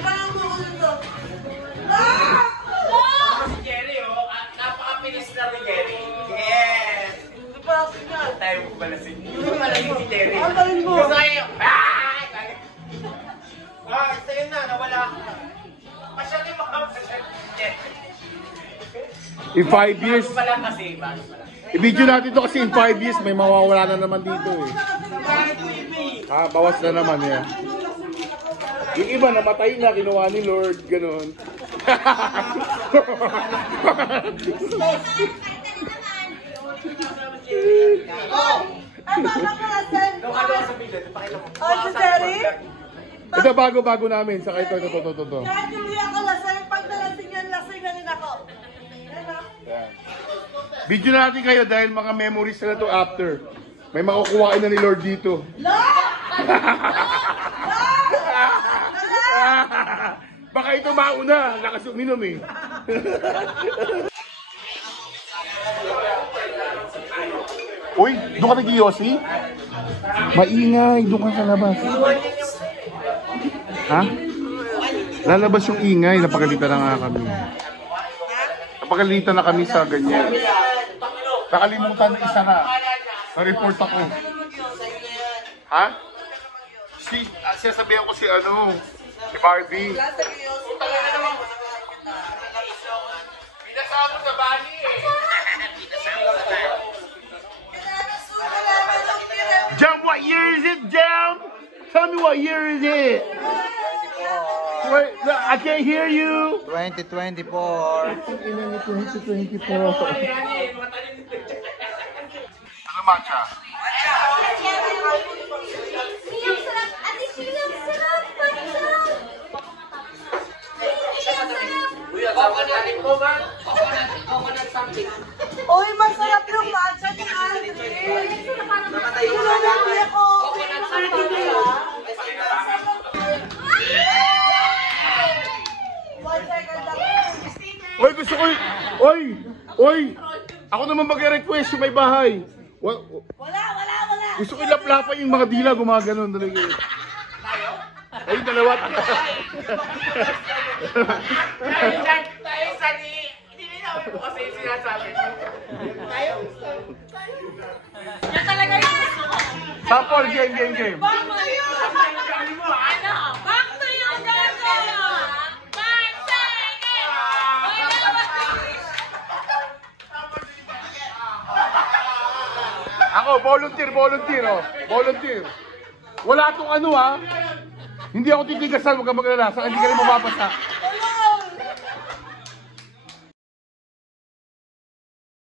Parang mo dito. Si Jerry, oh. Napaka-pinis na ni Jerry. Yes! Hindi pa ako siya. Tayo mo balasing. Hindi mo balasing si Jerry. Ang galing mo. Gusto kayo. Sa'yo na. Nawala ako na. Pasyali mo ka. Pasyali si Jerry. In 5 years, Bago pa lang kasi. Bago pa lang. i-video natin to kasi in 5 years may mawawala na naman dito eh. Bawas na naman yan. Yung iba namatay na, kinuha ni Lord, gano'n. Nung ano sa video, pakita mo. Oh, si Jerry? Ito bago namin, saka ito. Kahit hindi ako lasing, pag nalasing yan ako. Yan. Video natin kayo dahil mga memories na to after. May makukuhain na ni Lord dito. Baka ito mauna, lakas uminom eh. Uy, doon ka nag-Yossi? Maingay, doon ka sa labas. Ha? Lalabas yung ingay, napagalitan na nga kami. Napagalitan na kami sa ganyan. Nakalimutan na isa na. Na-report ako. Ha? Sinasabihan ko si Barbie. Pinasama sa bali eh. Jam, what year is it, Jam? Tell me what year is it? Wait, I can't hear you. 2024. 2024. Ano matcha? Uy, masarap yung matcha ni Aldrin. Sinunod ako. Oy, gusto ko. Oy. Ako naman mag-request yung may bahay. Wala. Gusto ko ilaplapan yung mga dila gumaganon talaga. Ay, dalawa. Tayo sani. Hindi nila ako kasi yung sinasabi. Tayo. Yan talaga yung gusto ko. Sample, game. Back to you! Ano? Back to you, Gago! 5 seconds! Ako, volunteer. Volunteer. Wala tong Hindi ako titigasan, huwag ka maglala. Saka hindi ka rin mapapasa.